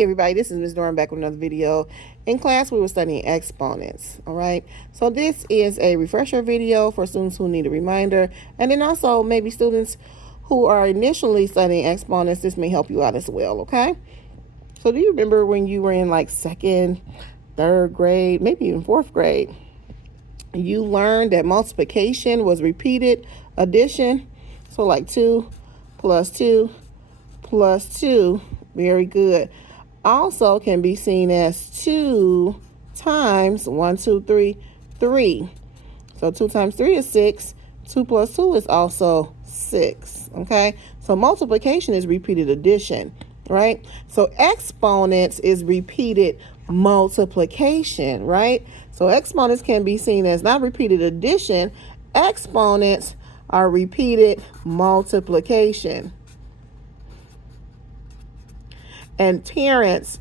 Hey everybody, this is Ms. Dorn back with another video. In class, we were studying exponents, all right? So this is a refresher video for students who need a reminder, and then also maybe students who are initially studying exponents. This may help you out as well, okay? So do you remember when you were in like second, third grade, maybe even fourth grade, you learned that multiplication was repeated addition? So like 2 plus 2 plus 2, very good. Also can be seen as 2 times 1, 2, 3, 3. So 2 times 3 is 6. 2 plus 2 is also 6. Okay, so multiplication is repeated addition, right? So exponents is repeated multiplication, right? So exponents can be seen as not repeated addition. Exponents are repeated multiplication. And parents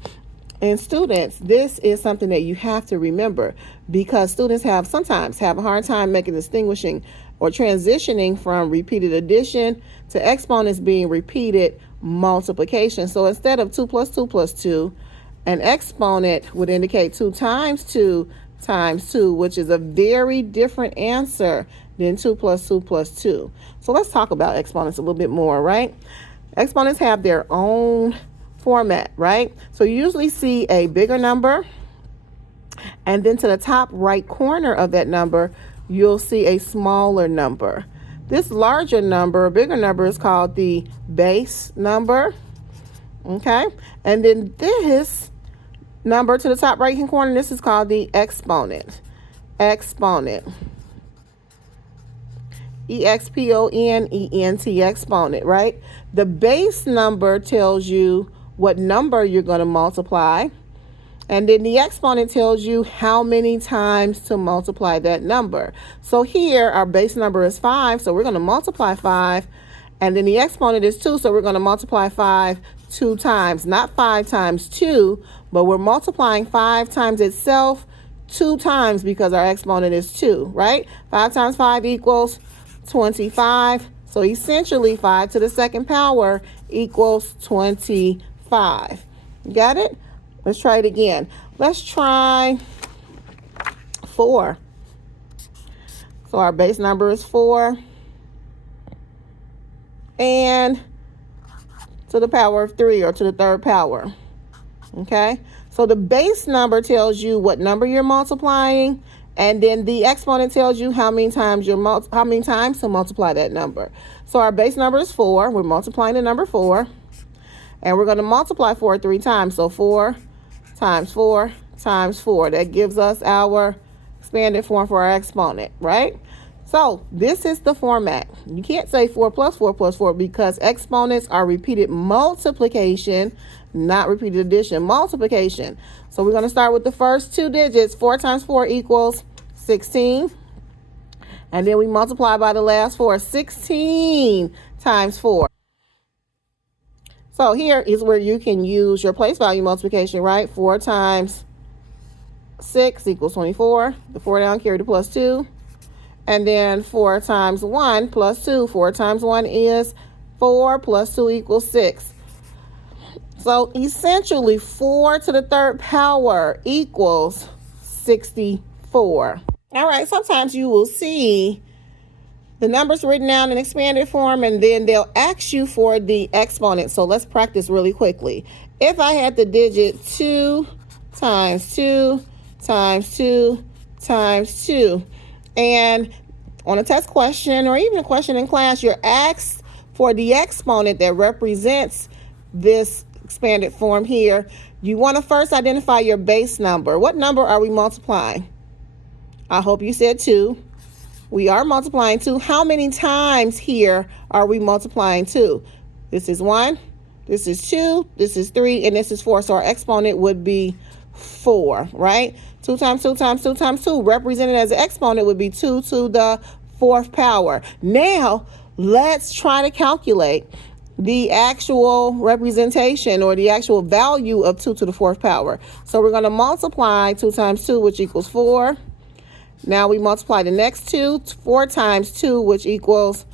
and students, this is something that you have to remember, because students sometimes have a hard time making distinguishing or transitioning from repeated addition to exponents being repeated multiplication. So instead of 2 plus 2 plus 2, an exponent would indicate 2 times 2 times 2, which is a very different answer than 2 plus 2 plus 2. So let's talk about exponents a little bit more, right? Exponents have their own format, right? So you usually see a bigger number, and then to the top right corner of that number, you'll see a smaller number. This larger number, bigger number, is called the base number, okay? And then this number to the top right hand corner, this is called the exponent. Exponent. E-X-P-O-N-E-N-T, exponent, right? The base number tells you what number you're going to multiply, and then the exponent tells you how many times to multiply that number. So here our base number is 5, so we're going to multiply 5, and then the exponent is 2, so we're going to multiply 5 2 times, not 5 times 2, but we're multiplying 5 times itself 2 times because our exponent is 2, right? 5 times 5 equals 25. So essentially 5 to the second power equals 25. Got it? Let's try it again. Let's try 4. So our base number is 4. And to the power of 3, or to the third power. Okay? So the base number tells you what number you're multiplying, and then the exponent tells you how many times to multiply that number. So our base number is 4. We're multiplying the number 4. And we're going to multiply 4 3 times. So 4 times 4 times 4. That gives us our expanded form for our exponent, right? So this is the format. You can't say 4 plus 4 plus 4, because exponents are repeated multiplication, not repeated addition, multiplication. So we're going to start with the first 2 digits. 4 times 4 equals 16. And then we multiply by the last 4. 16 times 4. So here is where you can use your place value multiplication, right? 4 times 6 equals 24. The 4 down, carry the plus 2. And then 4 times 1 plus 2. 4 times 1 is 4 plus 2 equals 6. So essentially 4 to the third power equals 64. All right, sometimes you will see the numbers written down in expanded form, and then they'll ask you for the exponent. So let's practice really quickly. If I had the digit 2 times 2 times 2 times 2, and on a test question or even a question in class, you're asked for the exponent that represents this expanded form here, you want to first identify your base number. What number are we multiplying? I hope you said 2. We are multiplying 2. How many times here are we multiplying 2? This is 1, this is 2, this is 3, and this is 4. So our exponent would be 4, right? 2 times 2 times 2 times 2, represented as an exponent, would be 2 to the 4th power. Now, let's try to calculate the actual representation, or the actual value of 2 to the 4th power. So we're going to multiply 2 times 2, which equals 4. Now we multiply the next 2, 4 times 2, which equals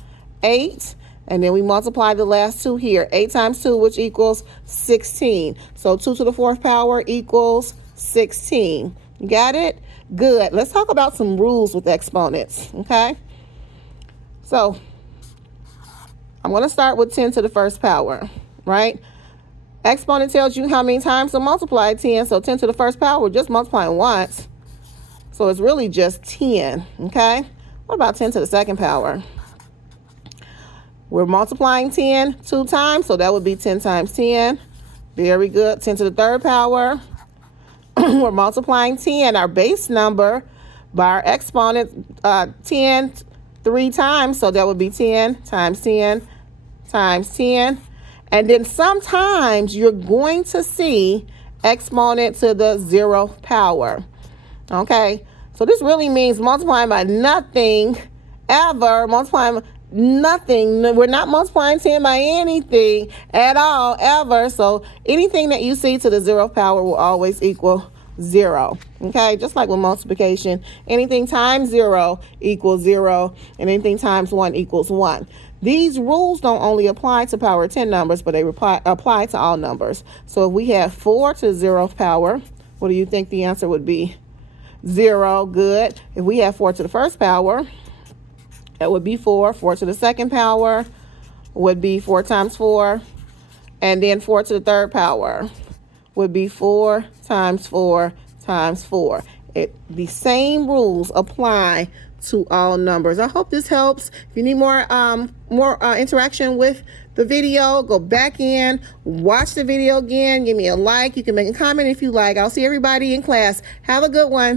8. And then we multiply the last 2 here. 8 times 2, which equals 16. So 2 to the 4th power equals 16. You got it? Good. Let's talk about some rules with exponents, okay? So I'm going to start with 10 to the 1st power, right? Exponent tells you how many times to multiply 10. So 10 to the 1st power, we're just multiplying once. So it's really just 10, okay? What about 10 to the 2nd power? We're multiplying 10 2 times, so that would be 10 times 10. Very good. 10 to the 3rd power. We're multiplying 10, our base number, by our exponent 10 3 times, so that would be 10 times 10 times 10. And then sometimes you're going to see exponent to the 0th power. Okay, so this really means multiplying by nothing ever, multiplying nothing. We're not multiplying 10 by anything at all, ever. So anything that you see to the 0th power will always equal 0. Okay, just like with multiplication, anything times 0 equals 0, and anything times 1 equals 1. These rules don't only apply to power 10 numbers, but they apply to all numbers. So if we have 4 to the 0th power, what do you think the answer would be? 0. Good. If we have 4 to the 1st power, that would be 4. 4 to the 2nd power would be 4 times 4. And then 4 to the 3rd power would be 4 times 4 times 4. The same rules apply to all numbers. I hope this helps. If you need more interaction with the video, go back in, watch the video again, give me a like. You can make a comment if you like. I'll see everybody in class. Have a good one.